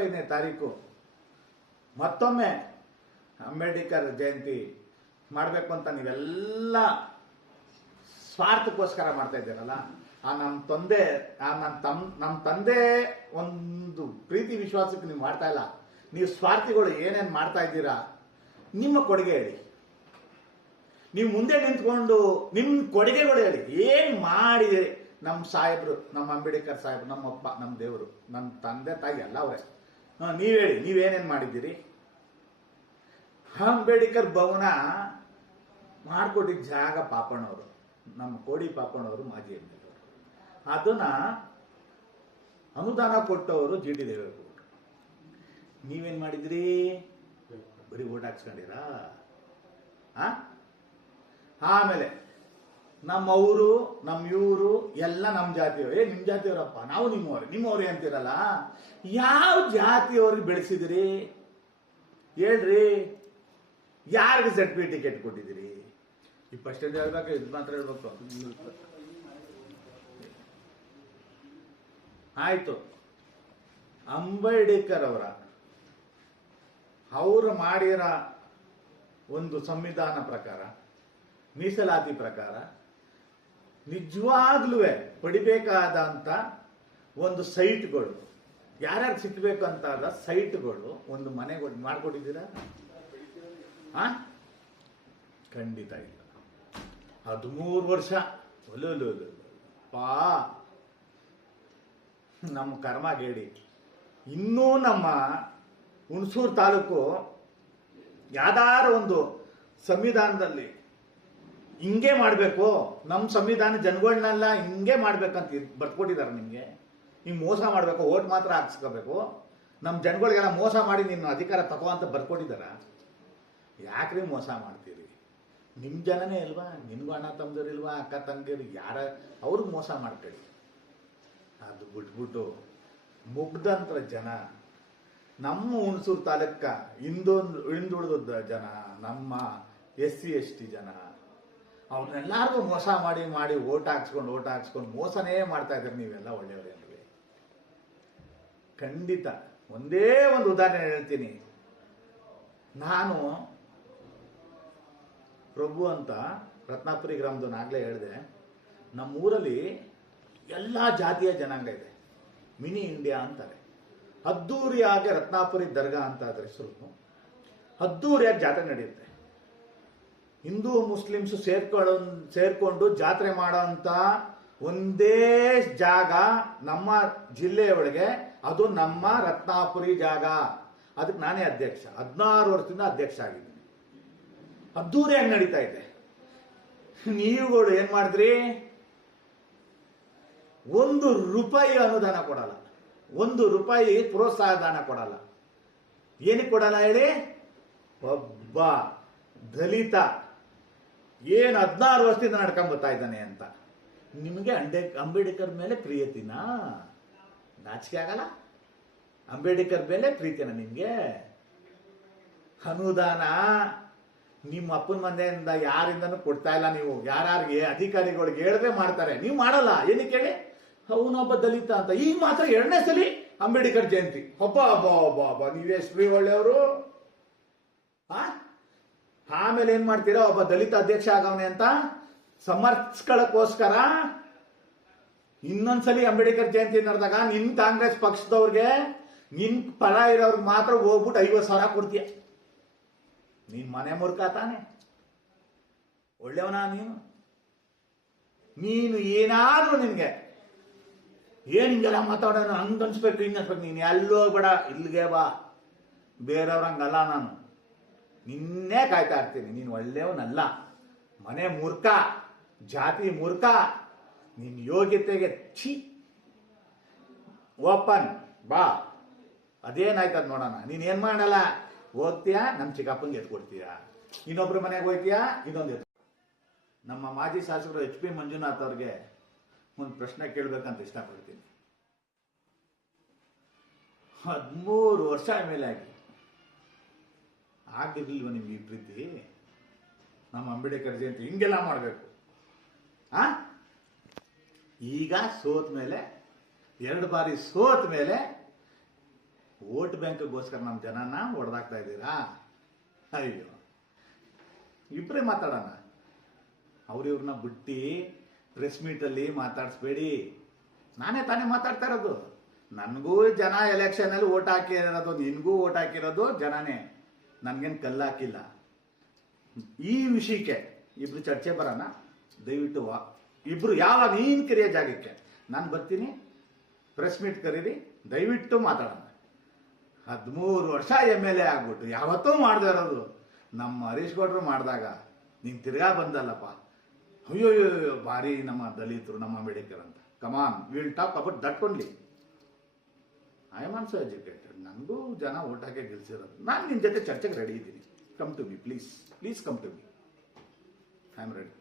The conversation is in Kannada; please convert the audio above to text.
ಇಪ್ಪತ್ತೈದನೇ ತಾರೀಕು ಮತ್ತೊಮ್ಮೆ ಅಂಬೇಡ್ಕರ್ ಜಯಂತಿ ಮಾಡಬೇಕು ಅಂತ ನೀವೆಲ್ಲ ಸ್ವಾರ್ಥಕ್ಕೋಸ್ಕರ ಮಾಡ್ತಾ ಇದ್ದೀರಲ್ಲ, ಆ ನಮ್ಮ ತಂದೆ, ಆ ನಮ್ಮ ತಮ್ ನಮ್ಮ ತಂದೆ ಒಂದು ಪ್ರೀತಿ ವಿಶ್ವಾಸಕ್ಕೆ ನೀವು ಮಾಡ್ತಾ ಇಲ್ಲ. ನೀವು ಸ್ವಾರ್ಥಿಗಳು ಏನೇನು ಮಾಡ್ತಾ ಇದ್ದೀರಾ, ನಿಮ್ಮ ಕೊಡುಗೆ ಹೇಳಿ. ನೀವು ಮುಂದೆ ನಿಂತ್ಕೊಂಡು ನಿಮ್ಮ ಕೊಡುಗೆಗಳು ಹೇಳಿ. ಏನು ಮಾಡಿದಿರಿ ನಮ್ಮ ಸಾಹೇಬ್ರು ನಮ್ಮ ಅಂಬೇಡ್ಕರ್ ಸಾಹೇಬ್ರು, ನಮ್ಮಪ್ಪ ನಮ್ಮ ದೇವರು ನಮ್ಮ ತಂದೆ ತಾಯಿ ಎಲ್ಲ ಅವರೇ. ಹಾಂ, ನೀವು ಹೇಳಿ, ನೀವೇನೇನು ಮಾಡಿದ್ದೀರಿ? ಅಂಬೇಡ್ಕರ್ ಭವನ ಮಾಡಿಕೊಟ್ಟಿದ್ದ ಜಾಗ ಪಾಪಣ್ಣವರು, ನಮ್ಮ ಕೋಡಿ ಪಾಪಣ್ಣವರು ಮಾಜಿ ಎಂ ಅವರು. ಅದನ್ನ ಅನುದಾನ ಕೊಟ್ಟವರು ಜಿ ಟಿ ದೇವೇಗೌಡರು. ನೀವೇನ್ ಮಾಡಿದ್ರಿ? ಬರೀ ಓಟ್ ಹಾಕ್ಸ್ಕೊಂಡಿರಾ? ಆಮೇಲೆ ನಮ್ಮ ಅವರು ನಮ್ಮ ಇವರು ಎಲ್ಲ ನಮ್ಮ ಜಾತಿಯವರು. ಏ ನಿಮ್ಮ ಜಾತಿಯವರಪ್ಪ ನಾವು ನಿಮ್ಮವ್ರೆ. ನಿಮ್ಮವ್ರೆ ಅಂತಿರಲ್ಲ? ಯಾವ ಜಾತಿಯವ್ರಿಗೆ ಬೆಳೆಸಿದಿರಿ? ಹೇಳ್ರಿ. ಯಾರಿಗೆ ಸರ್ಟಿಫಿಕೇಟ್ ಟಿಕೆಟ್ ಕೊಟ್ಟಿದ್ದೀರಿ? ಈ ಫಸ್ಟ್ ಹೇಳ್ಬೇಕು ಇದು ಮಾತ್ರ ಹೇಳ್ಬೇಕು. ಆಯ್ತು. ಅಂಬೇಡ್ಕರ್ ಅವರ ಅವರು ಮಾಡಿರೋ ಒಂದು ಸಂವಿಧಾನ ಪ್ರಕಾರ ಮೀಸಲಾತಿ ಪ್ರಕಾರ ನಿಜವಾಗ್ಲೂ ಪಡಿಬೇಕಾದಂತ ಒಂದು ಸೈಟ್ಗಳು. ಯಾರ್ಯಾರು ಸಿಕ್ಬೇಕು ಅಂತ ಸೈಟ್ಗಳು ಒಂದು ಮನೆಗಳು ಮಾಡ್ಕೊಟ್ಟಿದ್ದೀರಾ? ಖಂಡಿತ ಇಲ್ಲ. ಹದಿಮೂರು ವರ್ಷ. ಪಾ ನಮ್ಮ ಕರ್ಮ ಗೇಡಿ ಇನ್ನೂ ನಮ್ಮ ಹುಣಸೂರು ತಾಲೂಕು ಯಾವ್ದಾರ ಒಂದು ಸಂವಿಧಾನದಲ್ಲಿ ಹಿಂಗೆ ಮಾಡಬೇಕು. ನಮ್ಮ ಸಂವಿಧಾನ ಜನಗಳನ್ನೆಲ್ಲ ಹಿಂಗೆ ಮಾಡ್ಬೇಕಂತ ಬರ್ಕೊಟ್ಟಿದ್ದಾರೆ ನಿಮಗೆ. ಹಿಂಗೆ ಮೋಸ ಮಾಡಬೇಕು, ಓಟ್ ಮಾತ್ರ ಹಾಕ್ಸ್ಕೋಬೇಕು. ನಮ್ಮ ಜನಗಳಿಗೆಲ್ಲ ಮೋಸ ಮಾಡಿ ನಿನ್ನ ಅಧಿಕಾರ ತಗೋ ಅಂತ ಬರ್ಕೊಟ್ಟಿದ್ದಾರ ಯಾಕ್ರಿ ಮೋಸ ಮಾಡ್ತೀರಿ? ನಿಮ್ಮ ಜನನೇ ಇಲ್ವಾ? ನಿಮ್ಗೂ ಅಣ್ಣ ತಮ್ಮದಿರಿಲ್ವಾ ಅಕ್ಕ ತಂಗಿರು ಯಾರ ಅವ್ರಿಗೆ ಮೋಸ ಮಾಡ್ಕೊಳ್ಳಿ ಅದು ಬಿಟ್ಬಿಟ್ಟು ಮುಗ್ಧಂತ್ರ ಜನ. ನಮ್ಮ ಹುಣಸೂರು ತಾಲೂಕ ಹಿಂದೊಂದು ಹಿಂದುಳಿದ ಜನ, ನಮ್ಮ ಎಸ್ ಸಿ ಎಸ್ ಟಿ ಜನ. ಅವ್ರನ್ನೆಲ್ಲರಿಗೂ ಮೋಸ ಮಾಡಿ ಮಾಡಿ ಓಟ್ ಹಾಕ್ಸ್ಕೊಂಡು ಓಟ್ ಹಾಕ್ಸ್ಕೊಂಡು ಮೋಸನೇ ಮಾಡ್ತಾ ಇದ್ದಾರೆ ನೀವೆಲ್ಲ ಒಳ್ಳೆಯವ್ರೆ ಖಂಡಿತ. ಒಂದೇ ಒಂದು ಉದಾಹರಣೆ ಹೇಳ್ತೀನಿ. ನಾನು ಪ್ರಭು ಅಂತ ರತ್ನಾಪುರಿ ಗ್ರಾಮದ ಆಗಲೇ ಹೇಳಿದೆ, ನಮ್ಮೂರಲ್ಲಿ ಎಲ್ಲ ಜಾತಿಯ ಜನಾಂಗ ಇದೆ. ಮಿನಿ ಇಂಡಿಯಾ ಅಂತಾರೆ. ಅದ್ದೂರಿಯಾಗಿ ರತ್ನಾಪುರಿ ದರ್ಗಾ ಅಂತ ಅದರ ಹೆಸರು ಅದ್ದೂರಿಯಾಗಿ ಜಾತ್ರೆ ನಡೆಯುತ್ತೆ. ಹಿಂದೂ ಮುಸ್ಲಿಮ್ಸ್ ಸೇರ್ಕೊಳ್ಳೋ ಸೇರ್ಕೊಂಡು ಜಾತ್ರೆ ಮಾಡೋಂಥ ಒಂದೇ ಜಾಗ ನಮ್ಮ ಜಿಲ್ಲೆಯೊಳಗೆ, ಅದು ನಮ್ಮ ರತ್ನಾಪುರಿ ಜಾಗ. ಅದಕ್ಕೆ ನಾನೇ ಅಧ್ಯಕ್ಷ. ಹದಿನಾರು ವರ್ಷದಿಂದ ಅಧ್ಯಕ್ಷ ಆಗಿದ್ದೀನಿ. ಅದ್ದೂರಿಯಾಗಿ ನಡೀತಾ ಇದೆ. ನೀವುಗಳು ಏನು ಮಾಡಿದ್ರಿ? ಒಂದು ರೂಪಾಯಿ ಅನುದಾನ ಕೊಡಲ್ಲ. ಒಂದು ರೂಪಾಯಿ ಪ್ರೋತ್ಸಾಹ ದಾನ ಕೊಡಲ್ಲ. ಏನಕ್ಕೆ ಕೊಡಲ್ಲ ಹೇಳಿ? ಒಬ್ಬ ದಲಿತ. ಏನು ಹದಿನಾರು ವರ್ಷದಿಂದ ನಡ್ಕೊಂಡ್ ಬರ್ತಾ ಇದ್ದಾನೆ ಅಂತ. ನಿಮಗೆ ಅಂಡೆ, ಅಂಬೇಡ್ಕರ್ ಮೇಲೆ ಪ್ರಿಯತಿನಾ ನಾಚಿಕೆ ಆಗಲ್ಲ? ಅಂಬೇಡ್ಕರ್ ಮೇಲೆ ಪ್ರೀತಿನ ನಿಮಗೆ? ಅನುದಾನ, ನಿಮ್ಮ ಅಪ್ಪನ ಮನೆಯಿಂದ ಯಾರಿಂದನೂ ಕೊಡ್ತಾ ಇಲ್ಲ ನೀವು. ಯಾರಿಗೆ ಅಧಿಕಾರಿಗಳಿಗೆ ಹೇಳಿದ್ರೆ ಮಾಡ್ತಾರೆ. ನೀವು ಮಾಡಲ್ಲ, ಏನಕ್ಕೆ ಹೇಳಿ? ಅವನೊಬ್ಬ ದಲಿತ ಅಂತ. ಈಗ ಮಾತ್ರ ಎರಡನೇ ಸಲಿ ಅಂಬೇಡ್ಕರ್ ಜಯಂತಿ. ಒಬ್ಬ ಒಬ್ಬ ಒಬ್ಬ ಒಬ್ಬ ಶ್ರೀ ಒಳ್ಳೆಯವರು. ಆ? ಆಮೇಲೆ ಏನ್ ಮಾಡ್ತೀರಾ? ಒಬ್ಬ ದಲಿತ ಅಧ್ಯಕ್ಷ ಆಗವನೆ ಅಂತ ಸಮರ್ಥಗಳಕ್ಕೋಸ್ಕರ ಇನ್ನೊಂದ್ಸಲಿ ಅಂಬೇಡ್ಕರ್ ಜಯಂತಿ ನಡೆದಾಗ ನಿನ್ ಕಾಂಗ್ರೆಸ್ ಪಕ್ಷದವ್ರಿಗೆ ನಿನ್ ಪರ ಇರೋರ್ಗೆ ಮಾತ್ರ ಹೋಗ್ಬಿಟ್ಟು ಐವತ್ತು ಸಾವಿರ ಕೊಡ್ತೀಯ. ನೀನ್ ಮನೆ ಮುರ್ಕ ತಾನೆ. ಒಳ್ಳೆಯವನ ನೀನು? ನೀನು ಏನಾದ್ರೂ ನಿನ್ಗೆ ಏನ್ ಹಿಂಗೆಲ್ಲ ಮಾತಾಡೋಣ ಹಂಗನ್ಸ್ಬೇಕು ಹಿಂಗನ್ಸ್ಬೇಕು ಹಿಂಗ ನೀನು ಎಲ್ಲೋ ಬೇಡ, ಇಲ್ಲಿಗೆ ಬಾ. ಬೇರೆಯವ್ರಂಗಲ್ಲ ನಾನು. ನಿನ್ನೆ ಕಾಯ್ತಾ ಇರ್ತೀನಿ. ನೀನು ಒಳ್ಳೆಯವನಲ್ಲ. ಮನೆ ಮೂರ್ಖ, ಜಾತಿ ಮೂರ್ಖ ನಿನ್ನ ಯೋಗ್ಯತೆಗೆ ಛೀ. ಓಪನ್. ಬಾ. ಅದೇನಾಯ್ತದ ನೋಡೋಣ. ನೀನು ಏನು ಮಾಡಲ್ಲ ಹೋಗ್ತೀಯಾ? ನಮ್ಮ ಚಿಕ್ಕಪ್ಪಂಗೆ ಎತ್ಕೊಡ್ತೀಯಾ? ಇನ್ನೊಬ್ರ ಮನೆಗೆ ಹೋಗ್ತೀಯಾ? ಇನ್ನೊಂದು ಎತ್ ನಮ್ಮ ಮಾಜಿ ಶಾಸಕರು ಎಚ್ ಪಿ ಮಂಜುನಾಥ್ ಅವ್ರಿಗೆ ಒಂದು ಪ್ರಶ್ನೆ ಕೇಳಬೇಕಂತ ಇಷ್ಟಪಡ್ತೀನಿ. ಹದಿಮೂರು ವರ್ಷ ಮೇಲಾಗಿ ಆಗಿರ್ಲಿಲ್ವ ನಿಮ್ಗೆ ಈ ಪ್ರೀತಿ? ನಮ್ಮ ಅಂಬೇಡ್ಕರ್ ಜಯಂತಿ ಹಿಂಗೆಲ್ಲ ಮಾಡಬೇಕು. ಆ? ಈಗ ಸೋತ ಮೇಲೆ, ಎರಡು ಬಾರಿ ಸೋತ ಮೇಲೆ ವೋಟ್ ಬ್ಯಾಂಕ್ಗೋಸ್ಕರ ನಮ್ಮ ಜನನ ಹೊಡೆದಾಕ್ತಾ ಇದ್ದೀರಾ? ಅಯ್ಯೋ. ಇಬ್ಬರೇ ಮಾತಾಡೋಣ. ಅವ್ರಿವ್ರನ್ನ ಬಿಟ್ಟು ಪ್ರೆಸ್ ಮೀಟಲ್ಲಿ ಮಾತಾಡಿಸ್ಬೇಡಿ. ನಾನೇ ತಾನೇ ಮಾತಾಡ್ತಾ ಇರೋದು. ನನಗೂ ಜನ ಎಲೆಕ್ಷನಲ್ಲಿ ಓಟ್ ಹಾಕಿರೋದು, ನಿನಗೂ ಓಟ್ ಹಾಕಿರೋದು ಜನನೇ. ನನಗೇನು ಕಲ್ಲಾಕಿಲ್ಲ. ಈ ವಿಷಯಕ್ಕೆ ಇಬ್ರು ಚರ್ಚೆ ಬರೋಣ. ದಯವಿಟ್ಟು ಇಬ್ರು ಯಾವ ನೀನು ಕರೆಯೋ ಜಾಗಕ್ಕೆ. ನಾನು ಬರ್ತೀನಿ. ಪ್ರೆಸ್ ಮೀಟ್ ಕರೀರಿ. ದಯವಿಟ್ಟು ಮಾತಾಡೋಣ. ಹದಿಮೂರು ವರ್ಷ ಎಂ ಎಲ್ ಎ ಆಗ್ಬಿಟ್ಟು ಯಾವತ್ತೂ ಮಾಡದೇ ಇರೋದು. ನಮ್ಮ ಹರೀಶ್ ಗೌಡ್ರು ಮಾಡಿದಾಗ ನೀನು ತಿರ್ಗಾ ಬಂದಲ್ಲಪ್ಪ. ಅಯ್ಯೋ, ಭಾರಿ ನಮ್ಮ ದಲಿತರು ನಮ್ಮ ಅಂಬೇಡ್ಕರ್ ಅಂತ. Come on will talk about that only I am also educated ನನಗೂ ಜನ ಓಟ್ ಹಾಕಿ ಗೆಲ್ಸಿರೋದು. ನಾನು ನಿನ್ನ ಜೊತೆ ಚರ್ಚೆಗೆ ರೆಡಿ ಇದ್ದೀನಿ. Come to me please please come to me I am ready